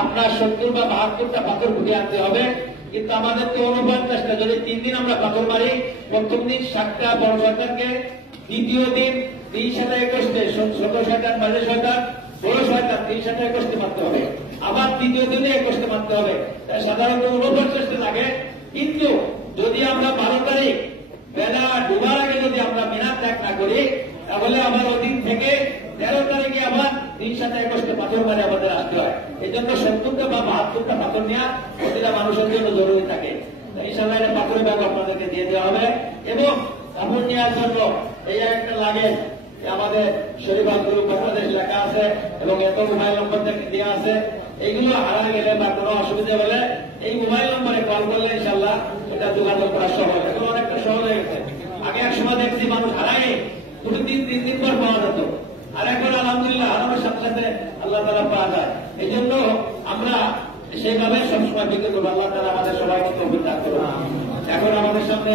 আপনার 70 বা 72টা পাথর উঠে আনতে হবে। কিন্তু আমাদেরকে 49টা, যদি 3 দিন আমরা পাথর মারি, প্রথম দিন 7টা বড় শয়তানকে, দ্বিতীয় দিন 3-21 ছোট শয়তান, মাঝে শয়তান, বড় শয়তান 3-21 মারতে হবে, আবার তৃতীয় দিনে 21 মারতে হবে। সাধারণত 49 লাগে। কিন্তু যদি আমরা 12 তারিখ বেলা ডুবার আগে যদি আমরা মিনা ত্যাগ না করি, তাহলে আবার ওই দিন থেকে 13 তারিখে আবার 3-21 পাথর মারে আমাদের আসতে হয়। এই জন্য 70টা বা 72টা পাথর নেওয়া প্রতিটা মানুষের জন্য জরুরি থাকে। ইনশাআল্লাহ এটা পাথরের ব্যাগ আপনাদেরকে দিয়ে দেওয়া হবে। এবং কাপড় নেওয়ার জন্য এই একটা লাগে, আমাদের শরীফাল গ্রুপ বাংলাদেশ লেখা আছে এবং এত মোবাইল নম্বর থেকে দেওয়া আছে। এইগুলো হারা গেলে বা কোনো অসুবিধা হলে এই মোবাইল নম্বরে কল করলে ইনশাআল্লাহ এটা যোগাযোগ করা সহজ। এখন অনেকটা সহজ হয়ে গেছে। আগে এক সময় দেখছি মানুষ হারায় 2-3 দিন পর পাওয়া যেত, আর এখন আলহামদুলিল্লাহ হারানোর সাথে সাথে আল্লাহ তাআলা পাওয়া যায়। এই জন্য আমরা সেইভাবে সবসময় বিক্রি করবো। আল্লাহ তাআলা আমাদের সবাইকে তৌফিক দান করুন। এখন আমাদের সামনে